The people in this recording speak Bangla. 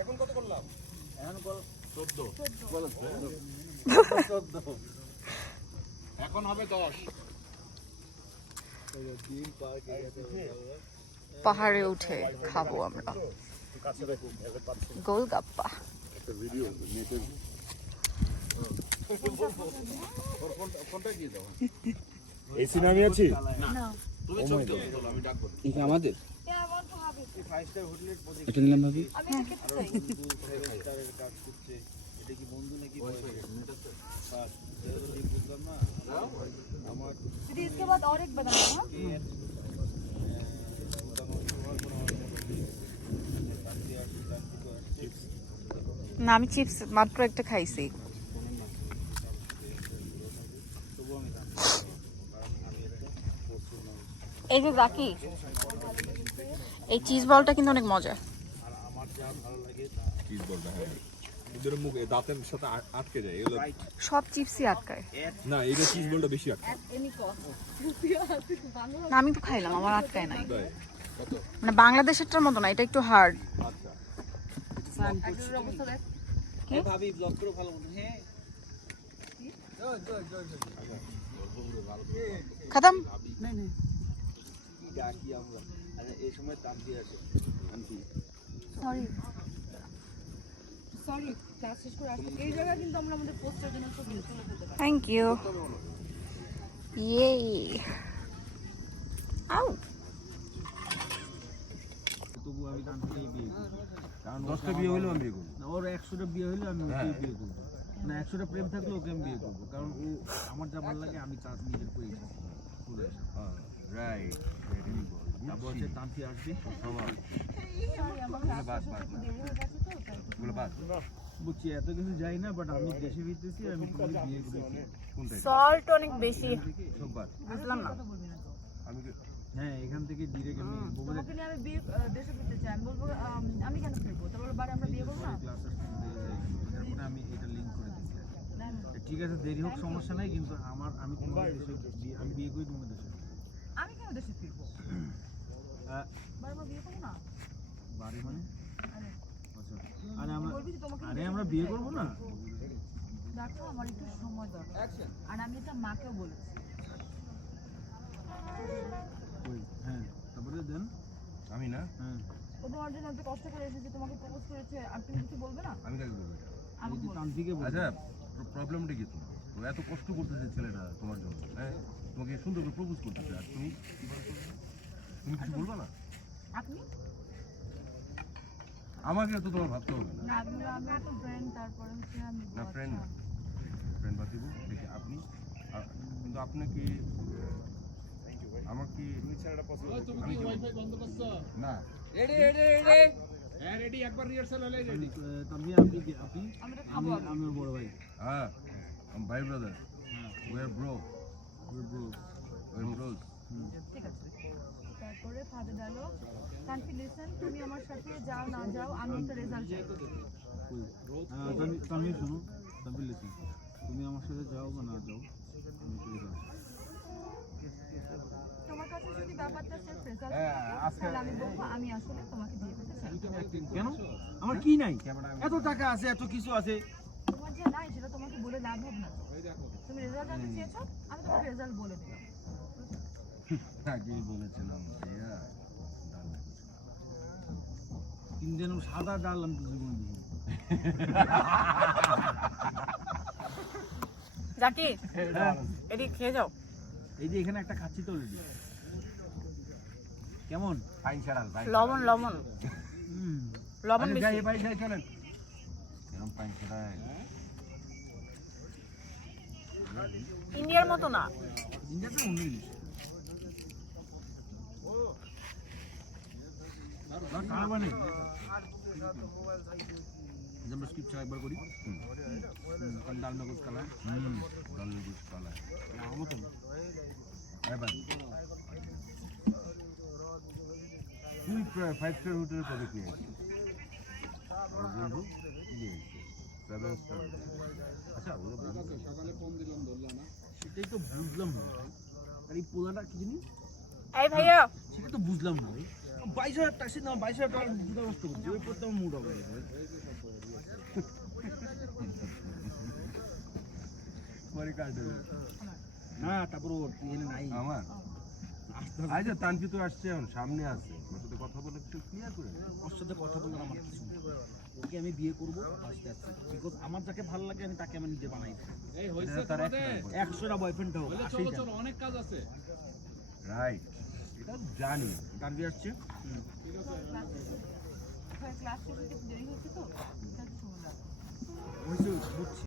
এখন কত করলাম? এখন 14 এখন হবে 10। পাহাড়ে উঠে খাবো আমরা গোলগাপ্পা। এসি নামিয়েছি তুমি ছবি তোলো, আমি ডাকবো। এটা আমাদের এটা নিলাম ভাবি এটা কি বন্ধু নাকি दीदी इसके बाद और एक बनाना है না আমি চিপস মাত্র একটা খাইছি। এই যে জাকি এই চিজ বলটা কিন্তু অনেক মজা। চিজ বলটা হ্যাঁ ওদের মুখে দাঁতের সাথে আটকে যায় এগুলো সব চিপসই আটকায় না এটা চিজ বলটা বেশি আটকায় না আমি তো খাইলাম আমার আটকায় নাই তাই মানে বাংলাদেশেরটার মতো না এটা একটু হার্ড। ভাবি ব্লগ করে ভালো মতো হ্যাঁ খতম ডাকি আমরা এই সময় দাম দিয়ে আছে সরি সরি ক্লাস শেষ করে আসলে এই জায়গা কিন্তু আমরা আমাদের পোস্টার জন্য খুব ইউজফুল হতে পারি। থ্যাংক ইউ ইয়ে আউ তবু আমি দাম থেকে বিয়ে করি কারণ 10টা বিয়ে হলো আমি বিয়ে করব না ওর 100টা বিয়ে হলে আমি ওকে বিয়ে করব না 100টা প্রেম থাকলে ওকে আমি বিয়ে করব কারণ ও আমার যা ভালো লাগে আমি তার নিজের করে পুরো রাইট ভেরি গুড তারপর হচ্ছে তান্তি আসবি সবার বাস বুঝছি এত কিছু যাই না বাট আমি দেশে ফিরতেছি আমি তোমাকে বিয়ে করেছি কোনটাই সল্ট অনেক বেশি সবার বুঝলাম না। আমি হ্যাঁ এখান থেকে ডিরেক্ট আমি বগুড়া তোমাকে নিয়ে আমি বিয়ে দেশে ফিরতে চাই আমি বলবো আমি কেন ফিরবো তারপরে বারে আমরা বিয়ে করবো না। তারপরে আমি এটা লিংক করে দিচ্ছি ঠিক আছে দেরি হোক সমস্যা নাই কিন্তু আমি তোমাকে দেশে আমি বিয়ে করি তোমার দেশে আমি কেন দেশে ফিরবো বারে আমরা বিয়ে করবো না বাড়ি মানে আচ্ছা বলবি যে তোমাকে আরে আমরা বিয়ে করবো না দেখো আমার একটু সময় দরকার আর আমি এটা মাকেও বলেছি। হ্যাঁ তারপরে দেন আমি না হ্যাঁ ও তোমার জন্য এত কষ্ট করে এসেছে তোমাকে প্রপোজ করেছে আর তুমি কিছু বলবে না। আমি কাকে বলবো আমি এই যে বলবো। তান্ত্রিকে বলবো আচ্ছা প্রবলেমটা কি তোমার তো এত কষ্ট করতেছে ছেলেটা তোমার জন্য হ্যাঁ তোমাকে সুন্দর করে প্রপোজ করতেছে আর তুমি তুমি কিছু বলবা না আপনি আমাকে তো তোমার ভাবতে হবে না না আপনি আমি একটা ফ্রেন্ড তারপরে হচ্ছে আমি না ফ্রেন্ড না ফ্রেন্ড বাতিব দেখি আপনি কিন্তু আপনাকে আমার কি আমি কি না তানভি আপনি আমি ওর বড় ভাই হ্যাঁ ভাই brother we are bro bros ঠিক আছে তারপরে ফাদার ডায়লগ কান্ট্রি লিসেন তুমি আমার সাথে যাও না যাও আমি একটা রেজাল্ট চাই। তানভি শোনো তানভি লিসেন তুমি আমার সাথে যাও বা না যাও আমি চলে যাবো তোমার কাছে যদি ব্যাপারটা সেলফ রেজাল্ট তাহলে আমি বলবো আমি আসলে তোমাকে বিয়ে করতে চাই। কেন আমার কি নাই এত টাকা আছে এত কিছু আছে তোমার যে নাই সেটা তোমাকে বলে লাভ হবে না। তুমি রেজাল্ট জানতে চেয়েছো আমি তোমাকে রেজাল্ট বলে দিলাম। আগেই বলেছিলাম ভাইয়া তিন দিন সাদা ডাল আমি তো জীবনে দিই জাকি এডি খেয়ে যাও। এই যে এখানে একটা খাচ্ছি তো অলরেডি কেমন ফাইন ছাড়াল লবণ লবণ লবণ যাই বেশি ভাই যাই চলেন এরকম ফাইন ছাড়াল ইন্ডিয়ার মতো না। ইন্ডিয়াতে অন্য জিনিস না কারবা নেই আমরা স্কিপ ছাড়া একবার করি ডাল মগজ কালা ডাল গুস কালা আমার মতো এবার তুই 5 স্টার হোটেলে কবে কি বন্ধু সেভেন স্টার আচ্ছা ওরা সকালে ফোন দিলাম ধরলাম না সেটাই তো বুঝলাম না আর এই পোলাটা কি জিনিস এই ভাইয়া সেটা তো বুঝলাম না ভাই 22,000 টাকা না 22,000 টাকা জুতা নষ্ট করছি ওই করতে আমার মুড হবে পরে কাজ দেবে না তারপর ওর এনে নাই আমার আচ্ছা তানভি তো আসছে এখন সামনে আছে ওর সাথে কথা বলে একটু ক্লিয়ার করে নে। ওর সাথে কথা বললে আমার কিছু না। ওকে আমি বিয়ে করবো আস্তে আস্তে বিকজ আমার যাকে ভালো লাগে আমি তাকে আমি নিজে বানাই এটা তার একটা 100টা বয়ফ্রেন্ড হোক 80টা অনেক কাজ আছে। রাইট এটা জানি তানভি আসছে ক্লাস শেষে দেরি হয়েছে তো তাই সময় লাগবে। হয়েছে বুঝছি